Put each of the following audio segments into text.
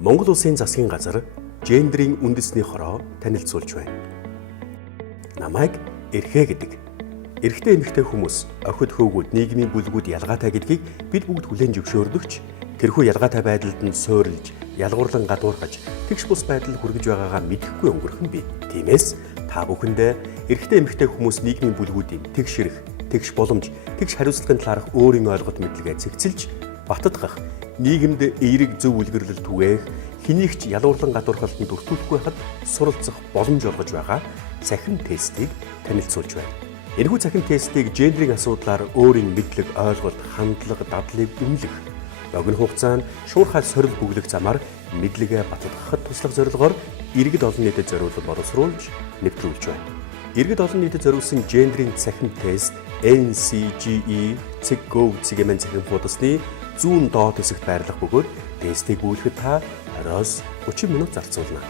Монгол Улсын засгийн газар гендрийн үндэсний хороо танилцуулж байна. Намайг эрхээ гэдэг. Эрэгтэй эмэгтэй хүмүүс, охид хөөгүүд, нийгмийн бүлгүүд ялгаатай гэдгийг бид бүгд хүлээн зөвшөөрдөгч тэрхүү ялгаатай байдалд нь суурилж, ялгуурлан гадуурхаж, тэгш бус байдал хүргэж байгаагаа мэдэхгүй өнгөрөх нь бий. Тиймээс та бүхэндээ эрэгтэй эмэгтэй хүмүүс нийгмийн бүлгүүдийн тэгш эрх, тэгш боломж, тэгш хариуцлагын талаарх өөрийн ойлголт мэдлэгээ цэгцэлж, баттдах, нийгэмд эерэг зөв үлгэрлэл түгээх, хэнийг ч ялуурлан гадуурхалтанд өртүүлэхгүй байхад суралцах боломж олгож байгаа цахим тестийг танилцуулж байна. Энэхүү цахим тестийг гендрийн асуудлаар өөрийн мэдлэг, ойлголт, хандлага, дадлыг үнэлэх, богино хугацаанд шуурхай сорил бүглэх замаар мэдлэгээ баттгахад туслах зорилгоор иргэд олон нийтэд зориулан боловсруулж нэвтрүүлж байна. Иргэд олон нийтэд зориулсан гендрийн цахим тест NCGE.gov.cgmn цахим хуудасны зүүн доод хэсэгт байрлах бөгөөд тестийг гүйлэхэд та 20-30 минут зарцуулна.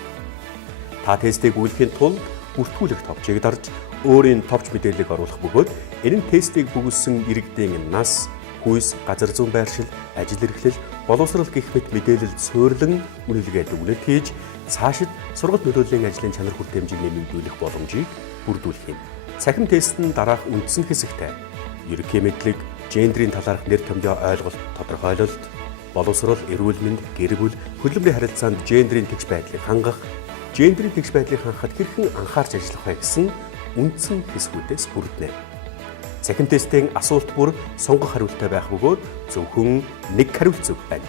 Та тестийг гүйлэхийн тулд бүртгүүлэх товчийг дарж өөрийн товч мэдээллийг оруулах бөгөөд энэ нь тестийг бүгэлсэн иргэдийн нас, хүйс, газар зүйн байршил, ажил эрхлэл, боловсрол гэх мэт мэдээлэлд суйрлан үнэлгээ дүгнэлт хийж цаашид сургалт нөлөөллийн ажлын чанар хүл хэмжээг нэмэгдүүлэх боломжийг бүрдүүлэх юм. Цахим тест нь дараах үндсэн хэсэгтэй ерөнхий мэдлэг, гендрийн талаарх нэр томьёо ойлголт, тодорхойлолт, боловсрол, эрүүл мэнд, гэр бүл, хөдөлмөрийн харилцаанд гендрийн тэгш байдлыг хангах, гендрийн тэгш байдлыг хангахад хэрхэн анхаарч ажиллах вэ гэсэн үндсэн хэсгүүдээс бүрднэ. Цахим тестийн асуулт бүр сонгох хариулттай байх бөгөөд зөвхөн нэг хариулт зөв байна.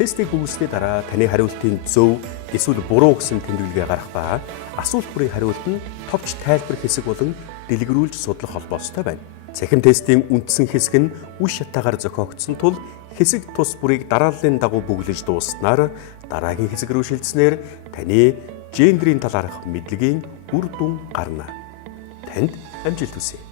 Тестийг бүгдсэний дараа таны хариултын зөв эсвэл буруу гэсэн тэмдэглэгээ гарах ба асуулт бүрийн хариулт нь товч тайлбар хэсэг болон дэлгэрүүлж судлах холбоотой байна. Цахим тестийн үндсэн хэсэг нь үе шатаагаар зохиогдсон тул хэсэг тус бүрийг дарааллын дагуу бүглэж дууснаар дараагийн хэсэг рүү шилжснээр таны гендрийн талаарх мэдлэгийн үр дүн гарна. Танд амжилт хүсье.